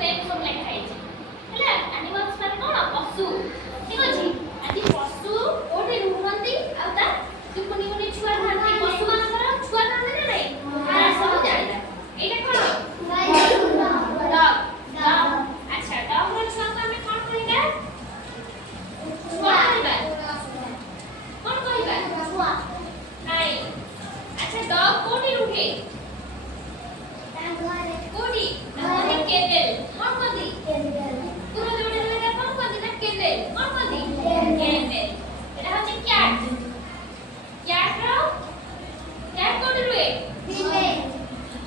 Name ସବୁ ଲେଖା ହେଇଛି ହେଲା। ଆନିମଲ୍ସ ମାନେ କ'ଣ? ପଶୁ। ଠିକ ଅଛି। ଆଜି ପଶୁ କୋଉଠି ରୁହନ୍ତି ଆଉ ତା ଯୋଉ କୁନି କୁନି ଛୁଆ ଥାନ୍ତି ପଶୁ ମାନଙ୍କର ଛୁଆ ଥାନ୍ତି ନା ନାହିଁ? ତାର ସବୁ ଜାଣିବା। ଏଇଟା କ'ଣ? ଡଗ୍। ଡଗ୍। ଆଚ୍ଛା ଡଗ୍ ର ଛୁଆକୁ ଆମେ କ'ଣ କହିବା? ଛୁଆ କହିବା। କ'ଣ କହିବା? ଛୁଆ। ନାଇଁ। ଆଚ୍ଛା ଡଗ୍ କୋଉଠି ରୁହେ? କୋଉଠି? କହନ୍ତି କେନେଲ। କ'ଣ କହନ୍ତି? ପୁରା ଯୋଉଠି ରହିଲା କ'ଣ କହନ୍ତି ନା କେନେଲ। କ'ଣ କହନ୍ତି? କେନେଲ। ଏଟା ହଉଛି କ୍ୟାଟ୍। କ୍ୟାଟ୍ କୋଉଠି ରୁହେ?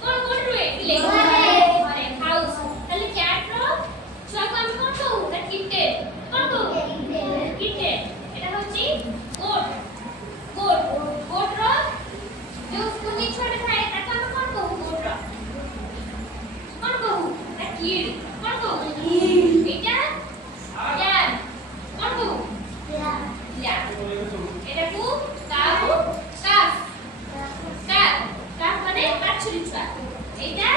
କ'ଣ କୋଉଠି ରୁହେ? ବିଲେ। ଘରେ। ହାଉସ। ତାହେଲେ କ୍ୟାଟ୍ ର ଛୁଆକୁ ଆମେ କ'ଣ କହୁ? ନା କିଟେନ୍। କ'ଣ କହୁ? କିଟେନ୍। ଏଟା ହଉଛି ଗୋଟ୍। ଗୋଟ୍ ର ଯୋଉ କୁନି ଛୁଆଟେ ଥାଏ ତାକୁ ଆମେ କ'ଣ କହୁ? ଗୋଟ୍ ର କ'ଣ କହୁ? ନା କିଡ୍। କ'ଣ କହୁ? ଏଇଟା ଲ୍ୟାମ୍। କ'ଣ କହୁ? ଲ୍ୟାମ୍। ଏଟାକୁ କାଫ୍। କାଫ୍ ମାନେ ବାଛୁରୀ ଛୁଆ। ଏଇଟା